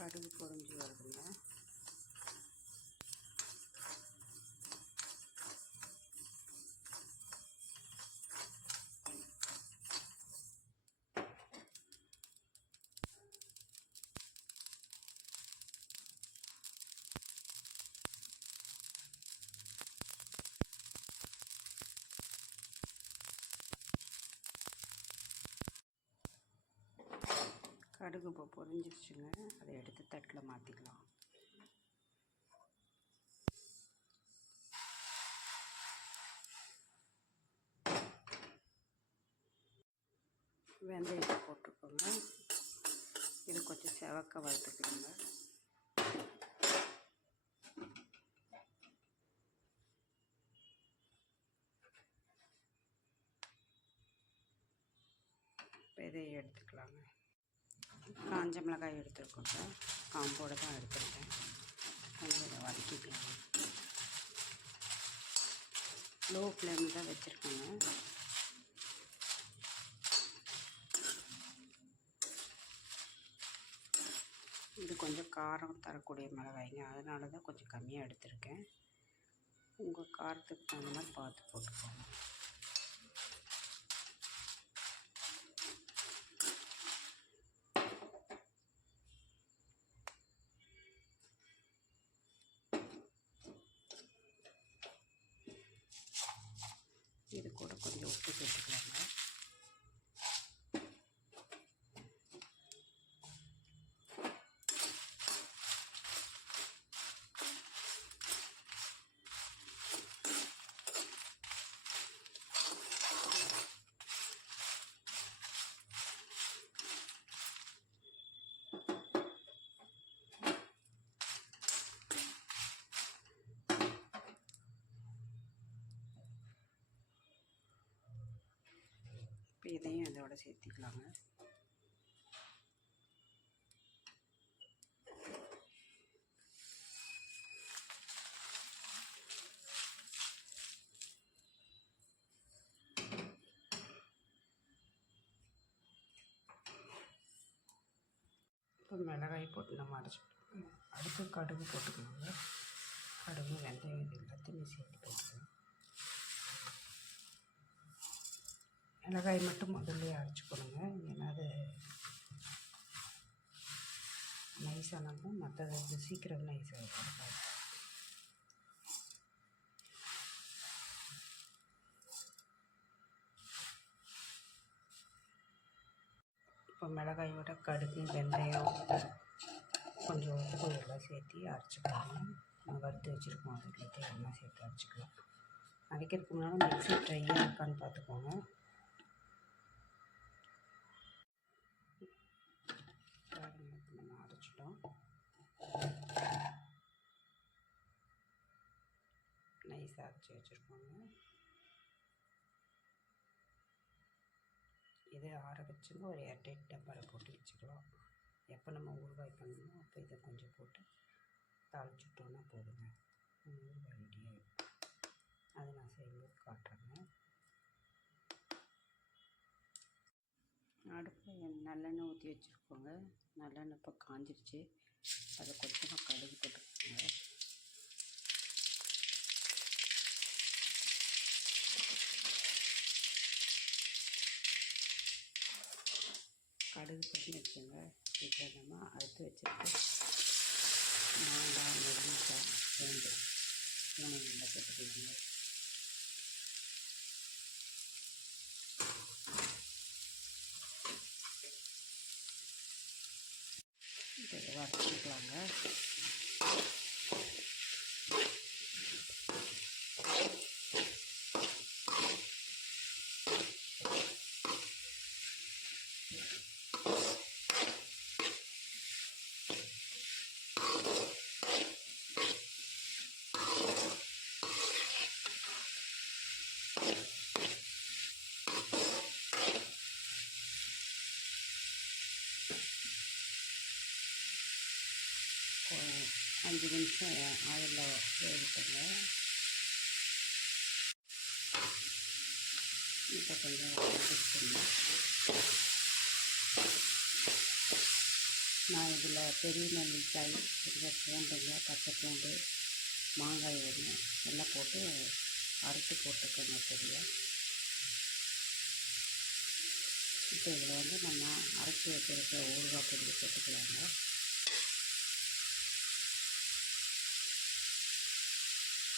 கடுகு பொரிஞ்சு வருதுங்க. கடுகு இப்போ பொரிஞ்சிருச்சுங்க. அதை எடுத்து தட்டில் மாற்றிக்கலாம் வெந்தயத்தை போட்டுக்கோங்க. இது கொஞ்சம் செவக்க வறுத்துக்கோங்க. இப்போ இதை எடுத்துக்கலாங்க. காஞ்ச மிளகாய் எடுத்துருக்கோங்க காம்போடு தான் எடுத்துருக்கேன். கொஞ்சம் இதை வதக்கிக்கலாம். லோ ஃப்ளேமில் தான் வச்சுருக்கோங்க. இது கொஞ்சம் காரம் தரக்கூடிய மிளகாய்ங்க. அதனால தான் கொஞ்சம் கம்மியாக எடுத்திருக்கேன். உங்கள் காரத்துக்கு தகுந்த மாதிரி பார்த்து போட்டுக்கோங்க இது கூட கொஞ்சம் உப்பு சேர்த்துக்கலாங்க இப்போ இதையும் இதோட சேர்த்திக்கலாங்க. இப்போ மிளகாய் போட்டு நம்ம அரைச்சி அடுத்து கடுகு போட்டுக்கலாங்க. கடுகு வெந்தயம் இது எல்லாத்தையுமே சேர்த்து போட்டுக்கணும் மிளகாய் மட்டும் முதல்ல அரைச்சிக்கணுங்க ஏன்னா அது நைஸானப்போ மற்றது வந்து சீக்கிரம் நைஸ் ஆகிடும் இப்போ மிளகாயோட கடுகு வெந்தயம் கொஞ்சம் உப்பு எல்லாம் சேர்த்து அரைச்சிக்கலாம். நம்ம வறுத்து வச்சுருக்கோம். அது எல்லாம் சேர்த்து அரைச்சிக்கலாம். அரைக்கிறதுக்கு முன்னால் மிக்சி ட்ரையாக இருக்கான்னு பார்த்துக்கோங்க பாருங்க இப்போ நம்ம அரைச்சிட்டோம் நைஸாக அரைச்சி வச்சுருக்கோங்க. இதை ஆற வச்சுங்க ஒரு ஏர்டைட் டப்பாவில் போட்டு வச்சுக்கலாம். எப்போ நம்ம ஊறுகாய் பண்ணணுமோ அப்போ இதை கொஞ்சம் போட்டு தாளிச்சுட்டோன்னா போதுங்க. ஊறுகாய் ரெடி ஆகிடும் அதை நான் செய்யும்போது காட்டுறேங்க. அடுப்பில் நல்லெண்ணெய் ஊற்றி வச்சுருக்கோங்க. நல்லெண்ணெய் இப்போ காஞ்சிருச்சு. அதை கொஞ்சமாக கழுவி போட்டுக்கோங்க. கடுகு பண்ணி வச்சுங்க இப்போ நம்ம அறுத்து வச்சுட்டு மாங்காய் முருங்கைக்காய் பூண்டு மூணு நல்லா போட்டுக்கலாங்க இதை வறுத்துக்கலாங்க. அஞ்சு நிமிஷம் ஆயிலில் வேகட்டுங்க இப்போ கொஞ்சம் நான் இதில் பெரிய நெல்லிக்காய் கொஞ்சம் பூண்டுங்க பச்சை பூண்டு மாங்காய் ஒன்று எல்லாம் போட்டு அரைச்சி போட்டுக்கோங்க பெரிய இப்போ இதில் வந்து நம்ம அரைச்சி வச்சுருக்க ஊறுகாய் பொடி போட்டுக்கலாங்க.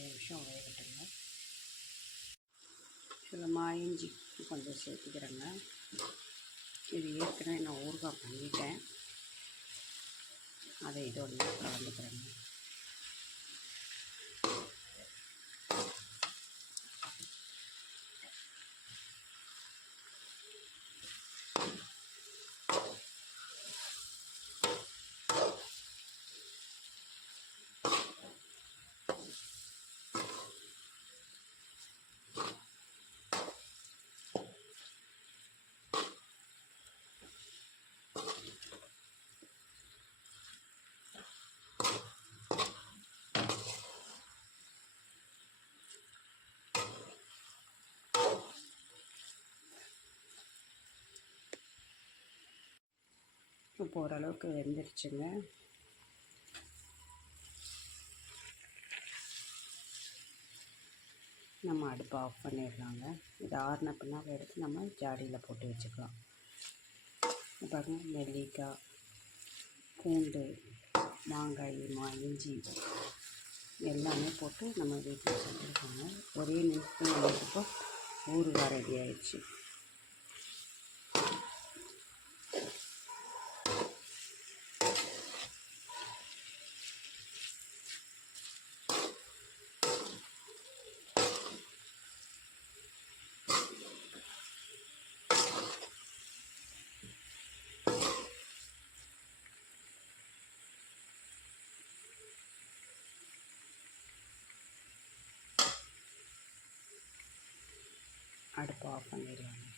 ஒரு அஞ்சு நிமிஷம் வேகட்டுங்க சுலமாக இஞ்சி கொஞ்சம் சேர்த்துக்கிறேங்க. இது ஏற்கனவே நான் ஊறுகாய் பண்ணிட்டேன். அதை இதோட கலந்துக்கிறேங்க. இப்போ ஓரளவுக்கு வெந்துருச்சுங்க. நம்ம அடுப்பை ஆஃப் பண்ணிடலாங்க. இது ஆறின பின்னால் எடுத்து நம்ம ஜாடியில் போட்டு வச்சுக்கலாம். பாருங்க நெல்லிக்காய் பூண்டு மாங்காய் மா இஞ்சி எல்லாமே போட்டு நம்ம வீட்டில் செஞ்சுருக்கோங்க ஒரே நிமிஷம் ஊர் ஊறுகாய் ரெடி ஆயிடுச்சு. அடுப்பை ஆஃப் பண்ணிடலாங்க